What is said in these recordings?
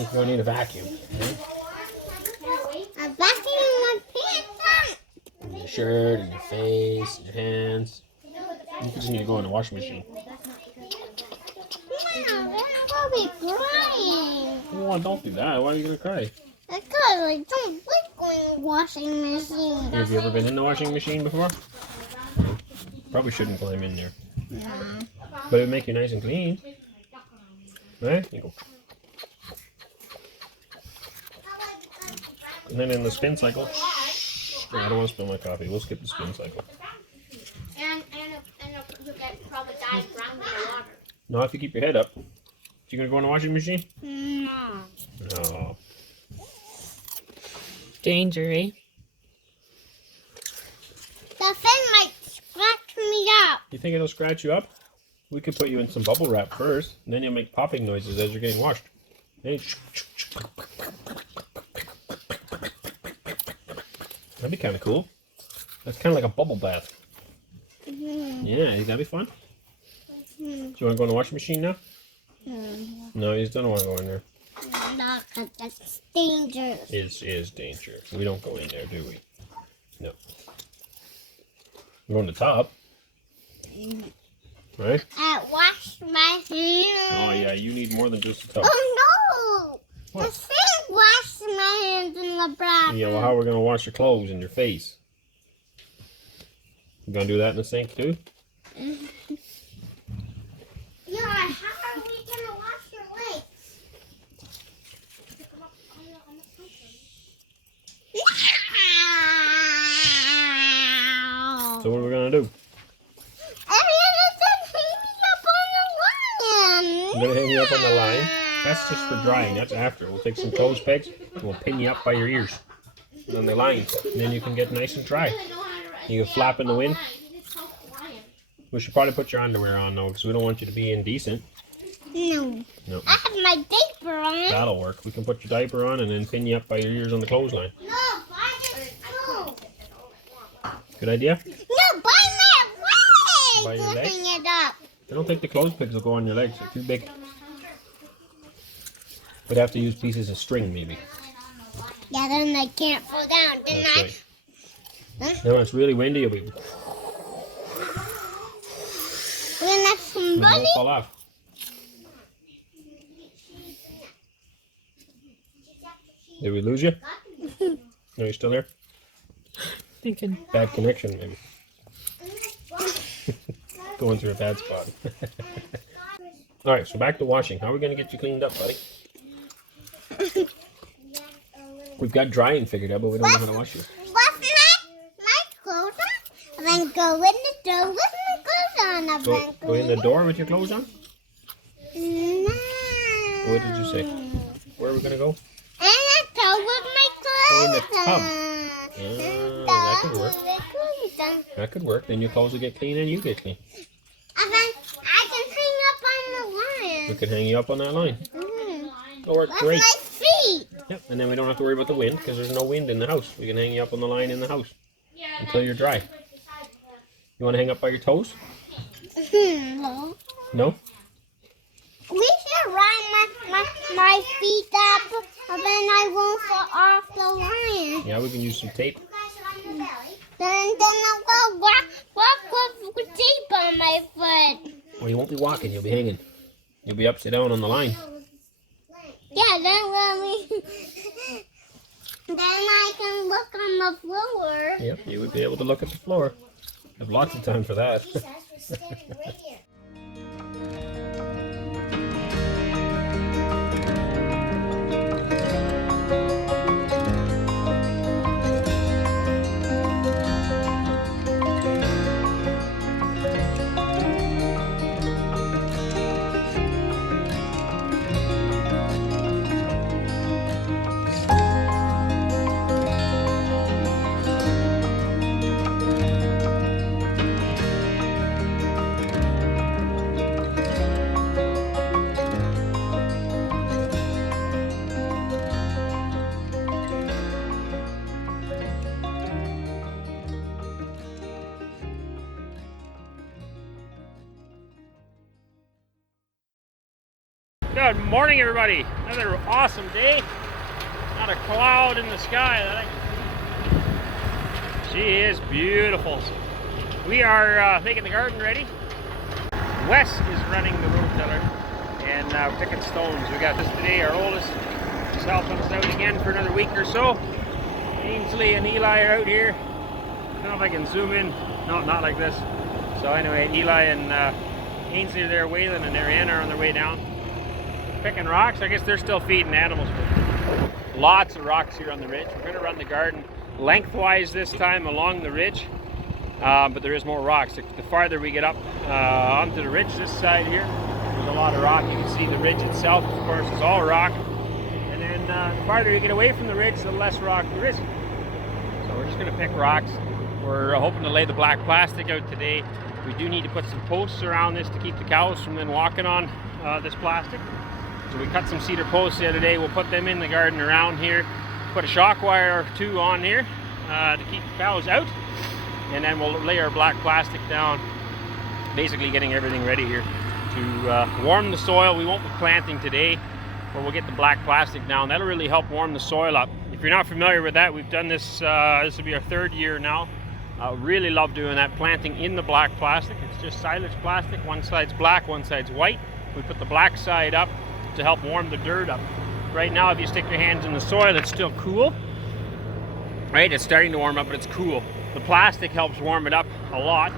You're going to need a vacuum. Okay? A vacuum in my pants. In your shirt, and your face, and your hands. You just need to go in the washing machine. No, then I'm going to be crying. Oh, don't do that. Why are you going to cry? Because I don't like going to the washing machine. Have you ever been in the washing machine before? Probably shouldn't climb in there. No. But it would make you nice and clean. Right? You go. And then in the spin cycle. No, I don't want to spill my coffee. We'll skip the spin cycle. And you'll get probably die drowned in the water. No, if you keep your head up. You gonna go in the washing machine? No. No. Danger, eh? The thing might scratch me up. You think it'll scratch you up? We could put you in some bubble wrap first, and then you'll make popping noises as you're getting washed. Then that'd be kind of cool. That's kind of like a bubble bath. Yeah, that'd be fun. Do you want to go in the washing machine now? No, you still don't want to go in there. No, because that's dangerous. It is dangerous. We don't go in there, do we? No. We go in the top. Right? I wash my hands. Oh, yeah, you need more than just a tub. Oh, no. What? The thing washed my hands in the bathroom. Yeah, well, how are we going to wash your clothes and your face? You going to do that in the sink, too? Yeah, how are we going to wash your legs? So what are we going to do? I'm going to hang you up on the line. That's just for drying. That's after. We'll take some clothes pegs and we'll pin you up by your ears. And then the line. And then you can get nice and dry. You can flap in the wind. We should probably put your underwear on, though, because we don't want you to be indecent. No. No. I have my diaper on. That'll work. We can put your diaper on and then pin you up by your ears on the clothesline. No, by this too. Good idea? No, by my legs. By your legs? Lifting it up. I don't think the clothes pegs will go on your legs. They're too big. We'd have to use pieces of string, maybe. Yeah, then I can't fall down, then That's I... right. Then when it's really windy, you'll be... When that's It somebody... won't fall off. Did we lose you? Are you still there? Thinking. Bad connection, maybe. Going through a bad spot. Alright, so back to washing. How are we going to get you cleaned up, buddy? We've got drying figured out, but we don't know how to wash you. Wash my clothes on, and then go in the door with my clothes on. And then Go in the door with your clothes on? No. What did you say? Where are we going to go? In the tub with my Oh, in the clothes tub. on. that could work. With my clothes on. That could work. Then your clothes will get clean and you get clean. And then I can hang up on the We line. could hang you up on that line. That'll work With great. my feet. Yep, and then we don't have to worry about the wind because there's no wind in the house. We can hang you up on the line in the house until you're dry. You want to hang up by your toes? No. No? We should run my feet up, and then I won't fall off the line. Yeah, we can use some tape. Then I'll go walk with tape on my foot. Well, you won't be walking. You'll be hanging. You'll be upside down on the line. Yeah, then I can look on the floor. Yep, you would be able to look at the floor. I have lots of time for that. Good morning, everybody. Another awesome day. Not a cloud in the sky that I can see. She is beautiful. We are making the garden ready. Wes is running the rototiller, and we're picking stones. We got this today. Our oldest is helping us out again for another week or so. Ainsley and Eli are out here. I don't know if I can zoom in. No, not like this. So anyway, Eli and Ainsley are there. Waylon and Ariana are on their way down. Picking rocks. I guess they're still feeding animals. But lots of rocks here on the ridge. We're going to run the garden lengthwise this time along the ridge. But there is more rocks. The farther we get up onto the ridge this side here, there's a lot of rock. You can see the ridge itself, of course, is all rock. And then the farther you get away from the ridge, the less rock there is. So we're just going to pick rocks. We're hoping to lay the black plastic out today. We do need to put some posts around this to keep the cows from then walking on this plastic. So we cut some cedar posts the other day. We'll put them in the garden around here. Put a shock wire or two on here to keep the cows out. And then we'll lay our black plastic down, basically getting everything ready here to warm the soil. We won't be planting today, but we'll get the black plastic down. That'll really help warm the soil up. If you're not familiar with that, we've done this, this will be our third year now. Really love doing that, planting in the black plastic. It's just silage plastic. One side's black, one side's white. We put the black side up to help warm the dirt up. Right now, if you stick your hands in the soil, it's still cool. Right, it's starting to warm up, but it's cool. The plastic helps warm it up a lot,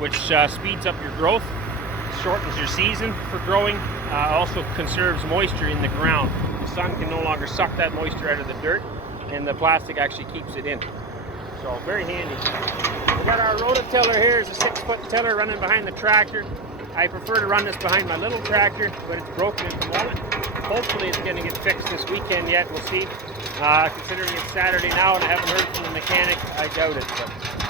which speeds up your growth, shortens your season for growing, also conserves moisture in the ground. The sun can no longer suck that moisture out of the dirt, and the plastic actually keeps it in. So very handy. We got our rototiller here. It's a 6-foot tiller running behind the tractor. I prefer to run this behind my little tractor, but it's broken at the moment. Hopefully it's going to get fixed this weekend yet. We'll see. Considering it's Saturday now and I haven't heard from the mechanic, I doubt it.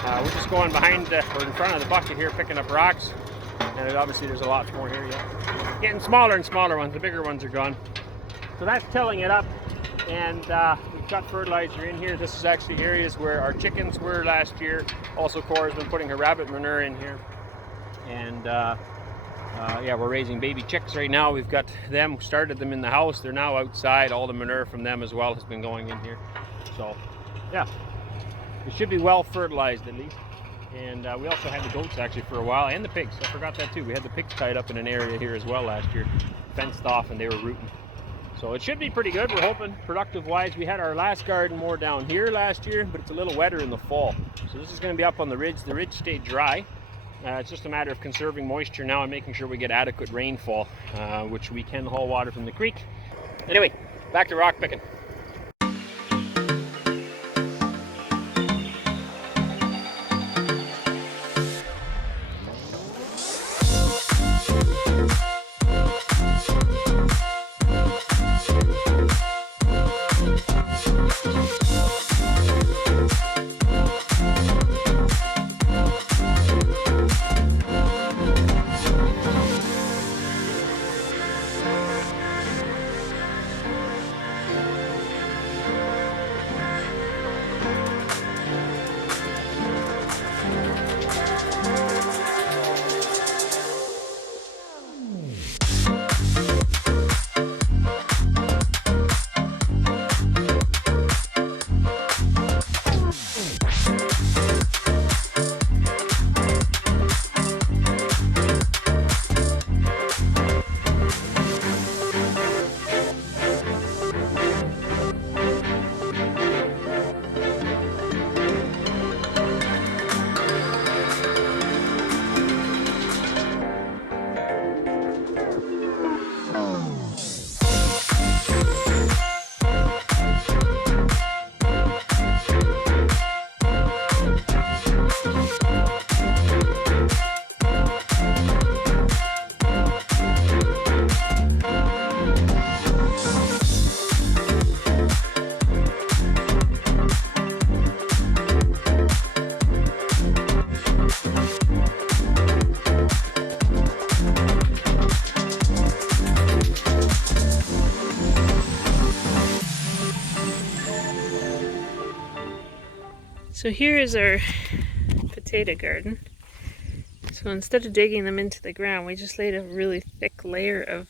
But we're just going behind or in front of the bucket here, picking up rocks. And obviously there's a lot more here yet. Getting smaller and smaller ones. The bigger ones are gone. So that's tilling it up. And we've got fertilizer in here. This is actually areas where our chickens were last year. Also, Cora's been putting her rabbit manure in here. And yeah, we're raising baby chicks right now. We've got them, started them in the house. They're now outside. All the manure from them as well has been going in here. So yeah, it should be well fertilized at least. And we also had the goats actually for a while, and the pigs. I forgot that too. We had the pigs tied up in an area here as well last year, fenced off, and they were rooting. So it should be pretty good. We're hoping, productive wise. We had our last garden more down here last year, but it's a little wetter in the fall. So this is going to be up on the ridge. The ridge stayed dry. It's just a matter of conserving moisture now and making sure we get adequate rainfall, which we can haul water from the creek. Anyway, back to rock picking. So here is our potato garden. So instead of digging them into the ground, we just laid a really thick layer of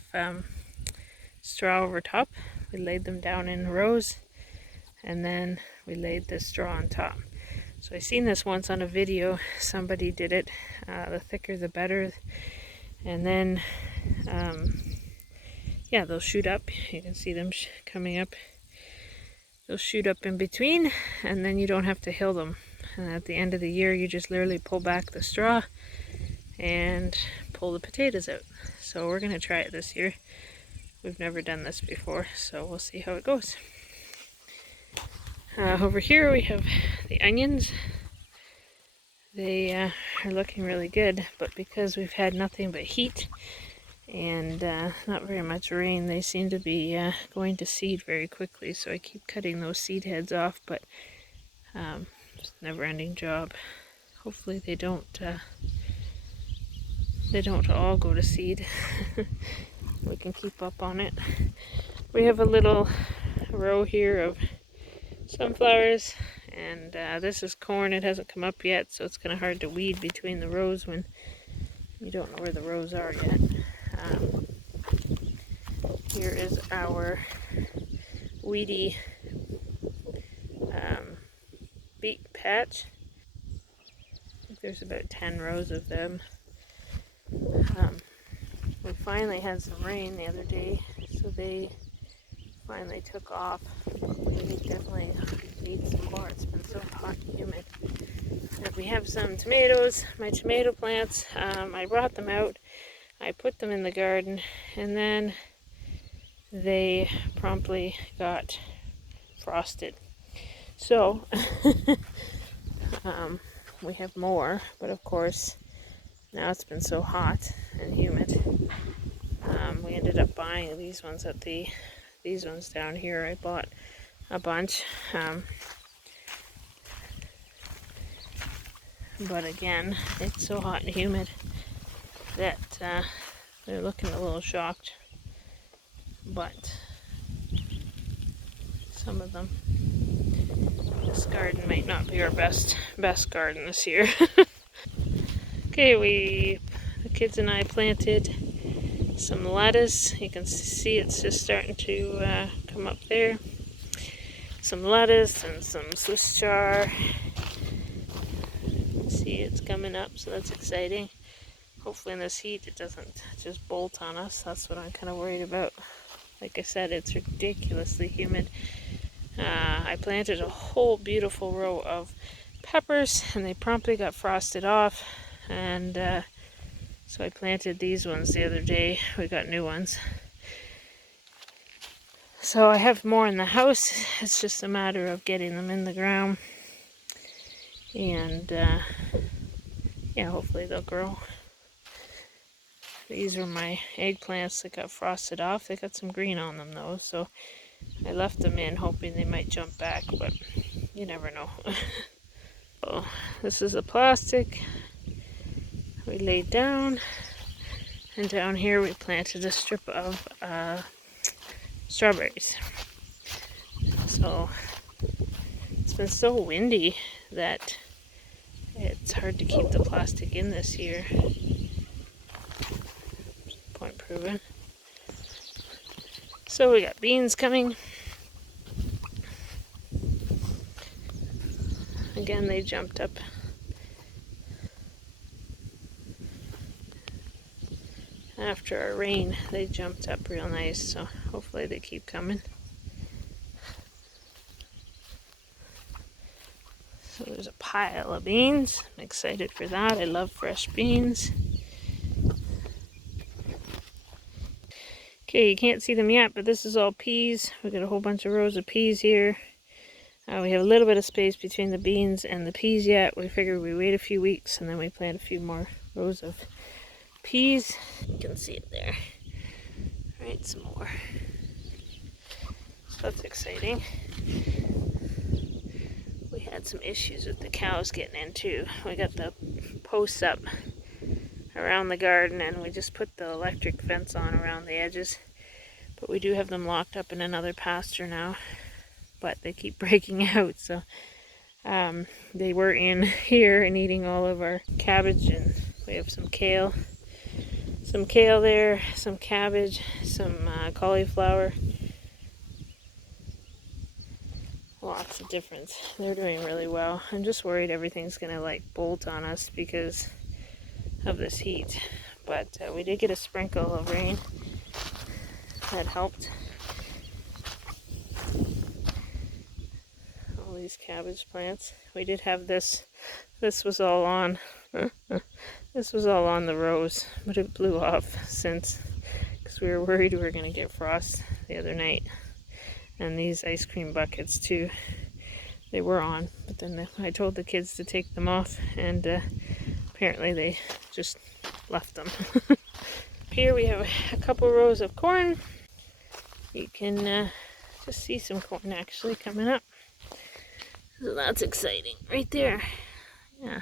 straw over top. We laid them down in rows, and then we laid the straw on top. So I seen this once on a video. Somebody did it. The thicker the better. And then, yeah, they'll shoot up. You can see them coming up. They'll shoot up in between, and then you don't have to hill them. And at the end of the year, you just literally pull back the straw and pull the potatoes out. So we're going to try it this year. We've never done this before, so we'll see how it goes. Over here we have the onions. They are looking really good, but because we've had nothing but heat and not very much rain, they seem to be going to seed very quickly. So I keep cutting those seed heads off, but it's a never-ending job. Hopefully they don't all go to seed. We can keep up on it. We have a little row here of sunflowers, and this is corn. It hasn't come up yet, so it's kind of hard to weed between the rows when you don't know where the rows are yet. Here is our weedy beet patch. I think there's about 10 rows of them. We finally had some rain the other day, so they finally took off. We definitely need some more. It's been so hot and humid. And we have some tomatoes, my tomato plants. I brought them out. I put them in the garden, and then they promptly got frosted. So we have more, but of course now it's been so hot and humid. We ended up buying these ones at these ones down here. I bought a bunch. But again, it's so hot and humid that they're looking a little shocked. But some of them, this garden might not be our best garden this year. Okay, the kids and I planted some lettuce. You can see it's just starting to come up there. Some lettuce and some Swiss chard. See, it's coming up, so that's exciting. Hopefully in this heat it doesn't just bolt on us. That's what I'm kind of worried about. Like I said, it's ridiculously humid. I planted a whole beautiful row of peppers, and they promptly got frosted off. And so I planted these ones the other day. We got new ones. So I have more in the house. It's just a matter of getting them in the ground. And yeah, hopefully they'll grow. These are my eggplants that got frosted off. They got some green on them though, so I left them in hoping they might jump back, but you never know. So this is a plastic we laid down, and down here we planted a strip of strawberries. So it's been so windy that it's hard to keep the plastic in this year. Point proven. So we got beans coming. Again, they jumped up. After our rain, they jumped up real nice, so hopefully they keep coming. So there's a pile of beans. I'm excited for that. I love fresh beans. Okay, you can't see them yet, but this is all peas. We've got a whole bunch of rows of peas here. We have a little bit of space between the beans and the peas yet. We figured we wait a few weeks and then we plant a few more rows of peas. You can see it there. All right, some more. So that's exciting. We had some issues with the cows getting in too. We got the posts up around the garden, and we just put the electric fence on around the edges. But we do have them locked up in another pasture now. But they keep breaking out, so they were in here and eating all of our cabbage, and we have some kale. So some kale there, some cabbage, some cauliflower. Lots of difference. They're doing really well. I'm just worried everything's gonna like bolt on us because of this heat. But we did get a sprinkle of rain that helped. All these cabbage plants. We did have this. This was all on. This was all on the rows, but it blew off since, because we were worried we were gonna get frost the other night. And these ice cream buckets too, they were on, but then I told the kids to take them off, and apparently they just left them. Here we have a couple rows of corn. You can just see some corn actually coming up, so that's exciting right there. Yeah,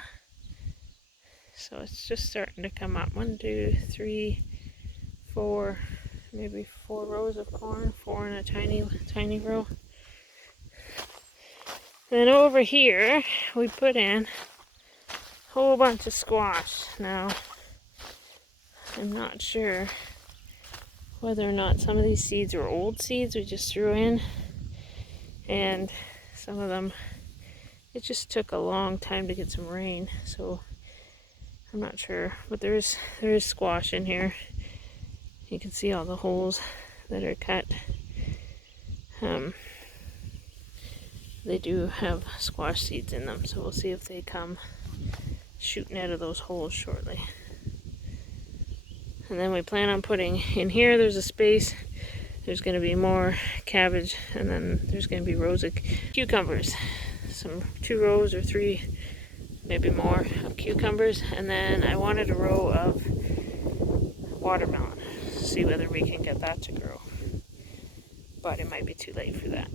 so it's just starting to come up. 1, 2, 3, 4, maybe 4 rows of corn, 4 in a tiny row. Then over here we put in a whole bunch of squash. Now I'm not sure whether or not some of these seeds were old seeds we just threw in, and some of them, it just took a long time to get some rain, so I'm not sure. But there is squash in here. You can see all the holes that are cut. They do have squash seeds in them, so we'll see if they come shooting out of those holes shortly. And then we plan on putting in here, there's a space, there's going to be more cabbage, and then there's going to be rows of cucumbers. 2 rows or 3, maybe more, of cucumbers. And then I wanted a row of watermelon, see whether we can get that to grow. But it might be too late for that.